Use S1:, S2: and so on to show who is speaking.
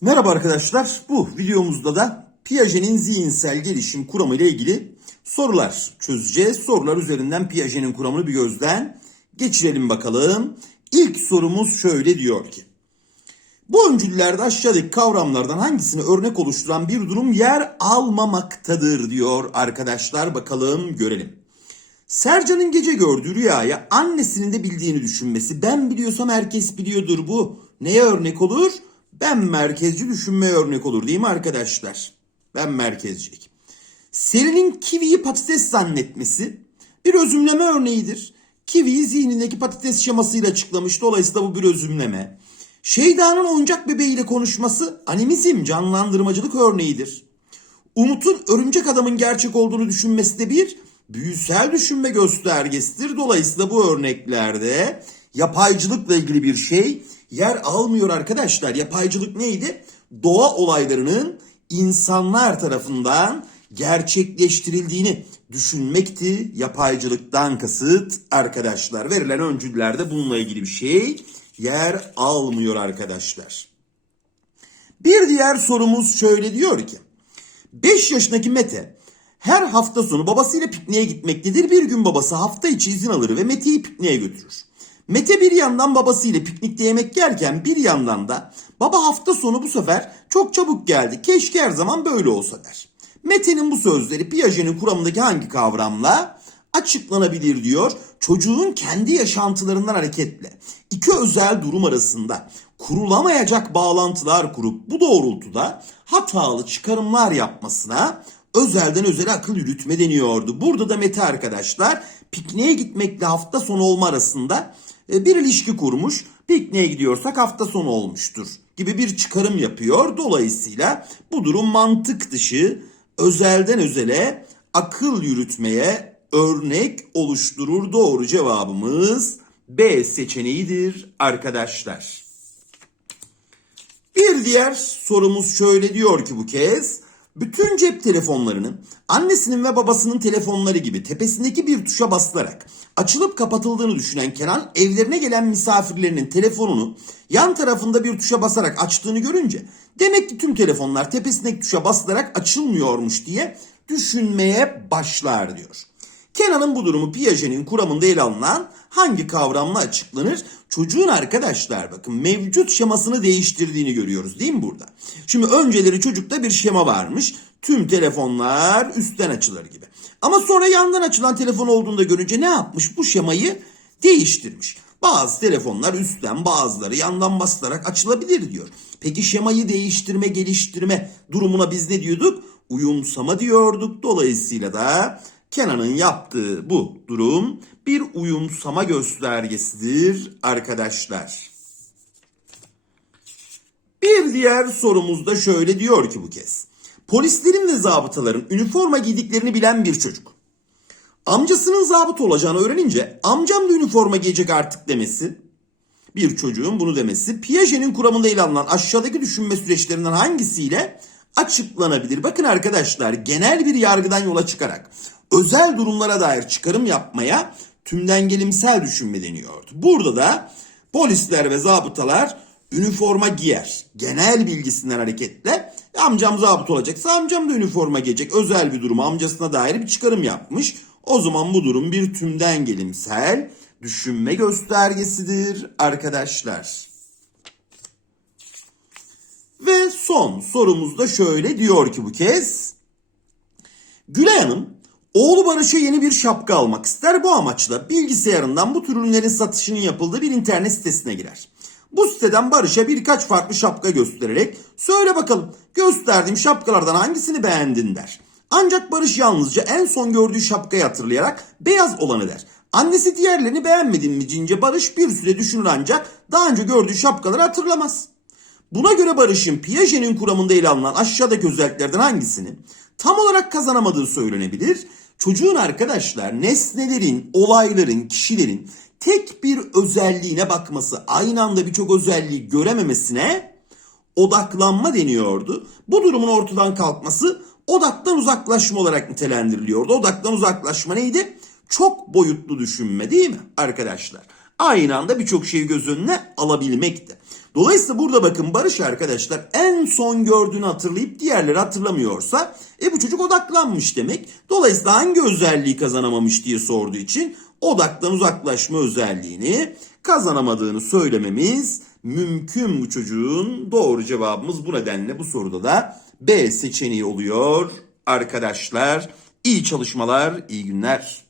S1: Merhaba arkadaşlar. Bu videomuzda da Piaget'in zihinsel gelişim kuramı ile ilgili sorular çözeceğiz. Sorular üzerinden Piaget'in kuramını bir gözden geçirelim bakalım. İlk sorumuz şöyle diyor ki. Bu öncüllerde aşağıdaki kavramlardan hangisini örnek oluşturan bir durum yer almamaktadır diyor arkadaşlar. Bakalım görelim. Sercan'ın gece gördüğü rüyaya annesinin de bildiğini düşünmesi. Ben biliyorsam herkes biliyordur bu. Neye örnek olur? Ben merkezci düşünmeye örnek olur değil mi arkadaşlar? Ben merkezcilik. Selin'in kiviyi patates zannetmesi bir özümleme örneğidir. Kiviyi zihnindeki patates şemasıyla açıklamış. Dolayısıyla bu bir özümleme. Şeyda'nın oyuncak bebeğiyle konuşması animizm, canlandırmacılık örneğidir. Umut'un örümcek adamın gerçek olduğunu düşünmesi de bir büyüsel düşünme göstergesidir. Dolayısıyla bu örneklerde yapaycılıkla ilgili bir şey yer almıyor arkadaşlar. Yapaycılık neydi? Doğa olaylarının insanlar tarafından gerçekleştirildiğini düşünmekti. Yapaycılıktan kasıt arkadaşlar. Verilen öncüllerde bununla ilgili bir şey yer almıyor arkadaşlar. Bir diğer sorumuz şöyle diyor ki. 5 yaşındaki Mete her hafta sonu babasıyla pikniğe gitmektedir. Bir gün babası hafta içi izin alır ve Mete'yi pikniğe götürür. Mete bir yandan babasıyla piknikte yemek yerken bir yandan da baba hafta sonu bu sefer çok çabuk geldi. Keşke her zaman böyle olsa der. Mete'nin bu sözleri Piaget'in kuramındaki hangi kavramla açıklanabilir diyor. Çocuğun kendi yaşantılarından hareketle iki özel durum arasında kurulamayacak bağlantılar kurup bu doğrultuda hatalı çıkarımlar yapmasına özelden özele akıl yürütme deniyordu. Burada da Mete arkadaşlar pikniğe gitmekle hafta sonu olma arasında bir ilişki kurmuş. Pikniğe gidiyorsak hafta sonu olmuştur gibi bir çıkarım yapıyor. Dolayısıyla bu durum mantık dışı özelden özele akıl yürütmeye örnek oluşturur. Doğru cevabımız B seçeneğidir arkadaşlar. Bir diğer sorumuz şöyle diyor ki bu kez. Bütün cep telefonlarının annesinin ve babasının telefonları gibi tepesindeki bir tuşa basılarak açılıp kapatıldığını düşünen Kenan evlerine gelen misafirlerinin telefonunu yan tarafında bir tuşa basarak açtığını görünce demek ki tüm telefonlar tepesindeki tuşa basılarak açılmıyormuş diye düşünmeye başlar diyor. Kenan'ın bu durumu Piaget'in kuramında ele alınan hangi kavramla açıklanır? Çocuğun arkadaşlar bakın mevcut şemasını değiştirdiğini görüyoruz değil mi burada? Şimdi önceleri çocukta bir şema varmış. Tüm telefonlar üstten açılır gibi. Ama sonra yandan açılan telefon olduğunda görünce ne yapmış? Bu şemayı değiştirmiş. Bazı telefonlar üstten bazıları yandan basılarak açılabilir diyor. Peki şemayı değiştirme geliştirme durumuna biz ne diyorduk? Uyumsama diyorduk. Dolayısıyla da Kenan'ın yaptığı bu durum bir uyumsama göstergesidir arkadaşlar. Bir diğer sorumuz da şöyle diyor ki bu kez. Polislerin ve zabıtaların üniforma giydiklerini bilen bir çocuk. Amcasının zabıt olacağını öğrenince amcam da üniforma giyecek artık demesi, bir çocuğun bunu demesi Piaget'in kuramında ele aşağıdaki düşünme süreçlerinden hangisiyle açıklanabilir? Bakın arkadaşlar genel bir yargıdan yola çıkarak özel durumlara dair çıkarım yapmaya tümdengelimsel düşünme deniyordu. Burada da polisler ve zabıtalar üniforma giyer. Genel bilgisinden hareketle amcam zabıt olacaksa amcam da üniforma giyecek. Özel bir durum amcasına dair bir çıkarım yapmış. O zaman bu durum bir tümdengelimsel düşünme göstergesidir arkadaşlar. Ve son sorumuz da şöyle diyor ki bu kez. Gülay Hanım oğlu Barış'a yeni bir şapka almak ister. Bu amaçla bilgisayarından bu tür ürünlerin satışının yapıldığı bir internet sitesine girer. Bu siteden Barış'a birkaç farklı şapka göstererek söyle bakalım gösterdiğim şapkalardan hangisini beğendin der. Ancak Barış yalnızca en son gördüğü şapkayı hatırlayarak beyaz olanı der. Annesi diğerlerini beğenmedin mi cince Barış bir süre düşünür ancak daha önce gördüğü şapkaları hatırlamaz. Buna göre Barış'ın Piaget'in kuramında ele alınan aşağıdaki özelliklerden hangisini tam olarak kazanamadığı söylenebilir. Çocuğun arkadaşlar nesnelerin, olayların, kişilerin tek bir özelliğine bakması, aynı anda birçok özelliği görememesine odaklanma deniyordu. Bu durumun ortadan kalkması odaktan uzaklaşma olarak nitelendiriliyordu. Odaktan uzaklaşma neydi? Çok boyutlu düşünme değil mi arkadaşlar? Aynı anda birçok şeyi göz önüne alabilmekti. Dolayısıyla burada bakın Barış arkadaşlar en son gördüğünü hatırlayıp diğerleri hatırlamıyorsa e bu çocuk odaklanmış demek. Dolayısıyla hangi özelliği kazanamamış diye sorduğu için odaktan uzaklaşma özelliğini kazanamadığını söylememiz mümkün bu çocuğun. Doğru cevabımız bu nedenle bu soruda da B seçeneği oluyor arkadaşlar. İyi çalışmalar, iyi günler.